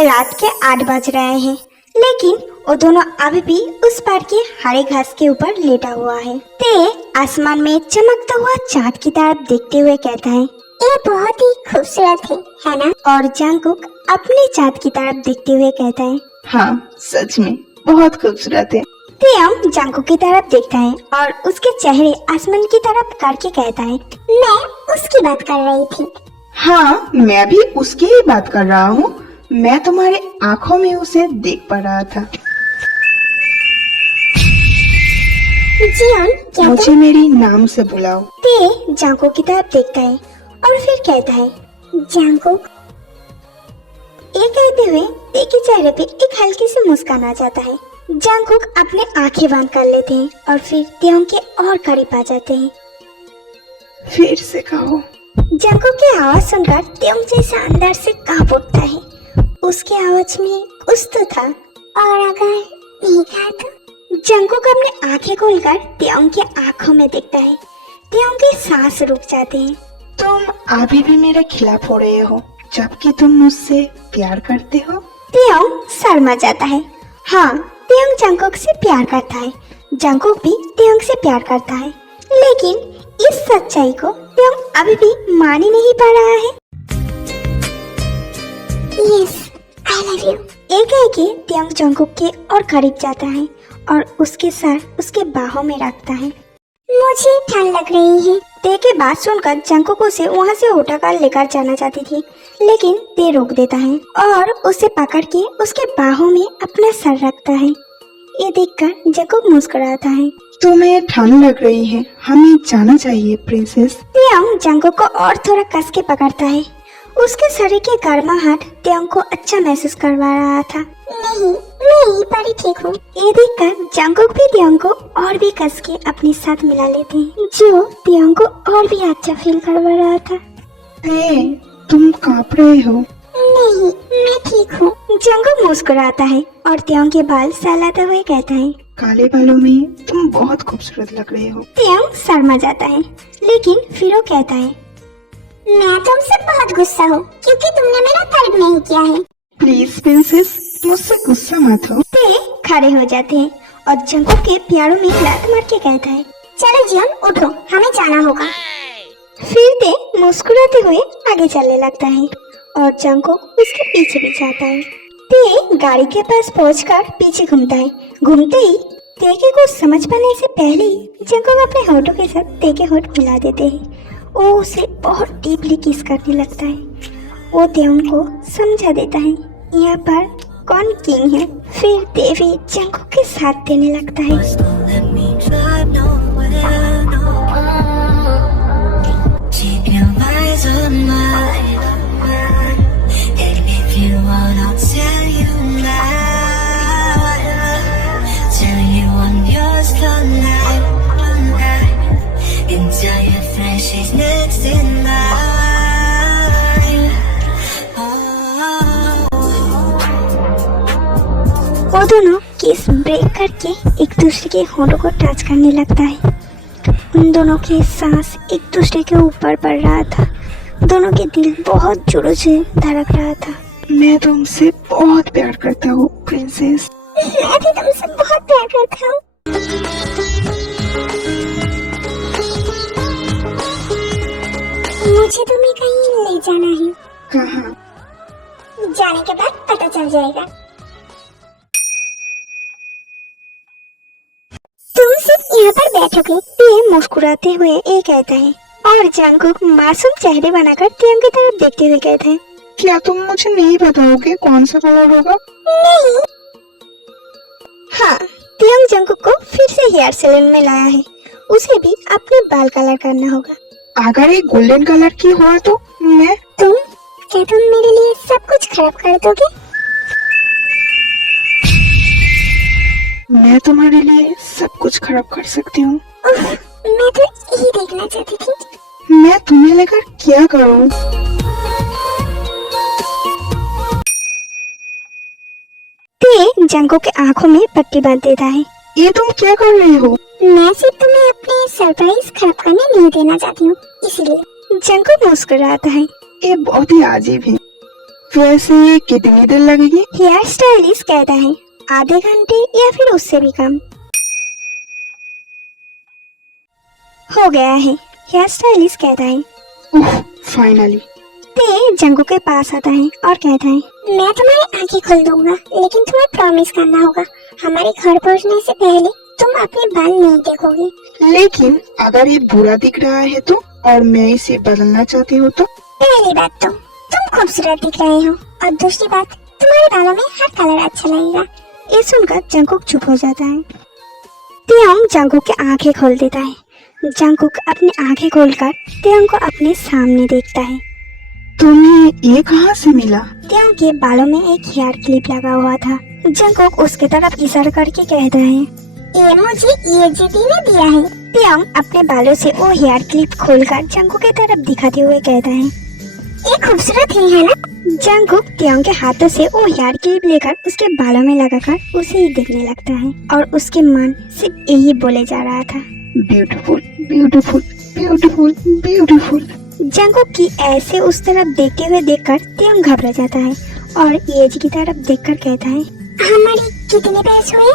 रात के 8 बज रहे हैं, लेकिन वो दोनों अभी भी उस पार के हरे घास के ऊपर लेटा हुआ है। ते आसमान में चमकता हुआ चाँद की तरफ देखते हुए कहता है, ये बहुत ही खूबसूरत है ना? और जंगकुक अपने चाँद की तरफ देखते हुए कहता है, हाँ सच में बहुत खूबसूरत है। तेयंग जंगकुक की तरफ देखता है और उसके चेहरे आसमान की तरफ करके कहता है, मैं उसकी बात कर रही थी। हाँ मैं भी उसकी ही बात कर रहा हूँ। मैं तुम्हारे आँखों में उसे देख पा रहा था। जियोन, क्या मुझे मेरी नाम से बुलाओ। ते जंगकुक की तरफ देखता है और फिर कहता है, जंगकुक? ये कहते हुए ते के चेहरे पे एक हल्की सी मुस्कान आ जाता है। जंगकुक अपने आंखें बंद कर लेते हैं और फिर तेयंग के और करीब आ जाते हैं। फिर से कहो। जंगकुक की आवाज सुनकर तेयंग जैसा अंदर से कांप उठता है। उसके आवाज में कुछ तो था। और अगर नहीं कहा तो? जंगकुक अपने आंखें खोलकर तेयंग की आंखों में देखता है। तेयंग के सांस रुक जाते हैं। तुम अभी भी मेरे खिलाफ हो रहे हो, जबकि तुम मुझसे प्यार करते हो। तेयंग शर्मा जाता है। हाँ, तेयंग जंगकुक से प्यार करता है। जंगकुक भी तेयंग से प्यार करता है, लेकिन इस सच्चाई को तेयंग अभी भी मान ही नहीं पा रहा है। Yes, I love you. एक है कि तेयंग जंगकुक के और करीब जाता है और उसके सर उसके बाहों में रखता है। मुझे ठंड लग रही है। ते के बात सुनकर जंगकुक उसे वहाँ से उठाकर लेकर जाना चाहती थी, लेकिन ते रोक देता है और उसे पकड़ के उसके बाहों में अपना सर रखता है। ये देखकर जंगकुक मुस्कुराता है। तुम्हें ठंड लग रही है, हमें जाना चाहिए प्रिंसेस। तेयंग जंगकुक को और थोड़ा कस के पकड़ता है। उसके शरीर के गर्माहट तेयंग को अच्छा महसूस करवा रहा था। नहीं, मैं यहीं पर ही ठीक हूँ। ये देखकर जंगकुक भी तेयंग को और भी कस के अपने साथ मिला लेते हैं, जो तेयंग को और भी अच्छा फील करवा रहा था। तुम कांप रहे हो। नहीं, मैं ठीक हूँ। जंगकुक मुस्कुराता है और तेयंग के बाल सहलाते हुए कहता है, काले बालों में तुम बहुत खूबसूरत लग रहे हो। तेयंग शर्मा जाता है, लेकिन फिर वो कहता है, मैं तुमसे बहुत गुस्सा हूँ क्योंकि तुमने मेरा तारीफ नहीं किया है। प्लीज प्रिंसेस, मुझसे गुस्सा मत हो। ते खड़े हो जाते हैं और जंगकुक के प्यारों में लात मार के कहता है, चलो जियोन, उठो, हमें जाना होगा। फिर ते मुस्कुराते हुए आगे चलने लगता है और जंगकुक उसके पीछे भी जाता है। ते गाड़ी के पास पहुंचकर पीछे घूमता है। घूमते ही ते के कुछ समझ पाने से पहले ही जंगकुक अपने होठों के साथ ते के होठ मिला देते हैं। वो उसे बहुत डीपली किस करने लगता है। वो तेयंग को समझा देता है यहाँ पर कौन किंग है। फिर ते भी जंगकुक के साथ देने लगता है। वो दोनों किस ब्रेक करके एक दूसरे के होठों को टच करने लगता है। उन दोनों के सांस एक दूसरे के ऊपर पड़ रहा था। दोनों के दिल बहुत जोरों से धड़क रहा था। मैं तुमसे बहुत प्यार करता हूँ प्रिंसेस। मैं भी तुमसे बहुत प्यार करता हूँ। मुझे तुम्हें कहीं ले जाना है। कहाँ? जाने के बाद पता चल जाएगा। तुम सिर्फ यहाँ पर बैठोगे? ते मुस्कुराते हुए ये कहता है और जंगकुक मासूम चेहरे बनाकर तेयंग की तरफ देखते हुए कहता है, क्या तुम मुझे नहीं बताओगे कौन सा कलर होगा? नहीं। हाँ, तेयंग जंगकुक को फिर से हेयर सैलून में लाया है। उसे भी अपने बाल कलर करना होगा। अगर ये गोल्डन कलर की हुआ तो क्या तुम मेरे लिए सब कुछ खराब कर दोगे? मैं तुम्हारे लिए सब कुछ खराब कर सकती हूँ। मैं तो यही देखना चाहती थी। मैं तुम्हें लेकर क्या करूँ? ते जंगकुक के आंखों में पट्टी बांध देता है। ये तुम क्या कर रहे हो? मैं सिर्फ तुम्हें अपने सरप्राइज खराब करने नहीं देना चाहती हूँ, इसलिए। जंगकुक मुस्कुराता है। ये बहुत ही अजीब है। वैसे कितनी देर लगेगी? हेयर स्टाइलिस्ट कहता है आधे घंटे या फिर उससे भी कम। हो गया है, हेयर स्टाइलिस्ट कहता है। फाइनली। ते जंगू के पास आता है और कहता है मैं तुम्हारी आंखें खोल दूंगा, लेकिन तुम्हें प्रॉमिस करना होगा हमारे घर पहुंचने से पहले तुम अपने बाल नहीं देखोगे। लेकिन अगर ये बुरा दिख रहा है तो, और मैं इसे बदलना चाहती हूँ तो? पहली बात तो तुम खूबसूरत दिख रहे हो, और दूसरी बात तुम्हारे बालों में हर कलर अच्छा लगेगा। ये सुनकर जंगकुक चुप हो जाता है। तेयोंग जंगकुक की आंखें खोल देता है। जंगकुक अपनी आंखें खोलकर तेयोंग को अपने सामने देखता है। तुम्हें ये कहाँ से मिला? तेयोंग के बालों में एक हेयर क्लिप लगा हुआ था। जंगकुक उसके तरफ इशारा करके कहता है ये मुझे ये जीती ने दिया है। तेयोंग अपने बालों से वो हेयर क्लिप खोलकर जंगकुक की तरफ दिखाते हुए कहता है ये खूबसूरत है ना? जंगकुक तेयोंग के हाथों से वो हेयर क्लिप लेकर उसके बालों में लगाकर उसे ही देखने लगता है और उसके मन सिर्फ यही बोले जा रहा था, beautiful beautiful beautiful beautiful. Jungkook की ऐसे उस तरफ देखते हुए देखकर तेयोंग घबरा जाता है और येजी की तरफ देखकर कहता है हमारे कितने पैसे हुए?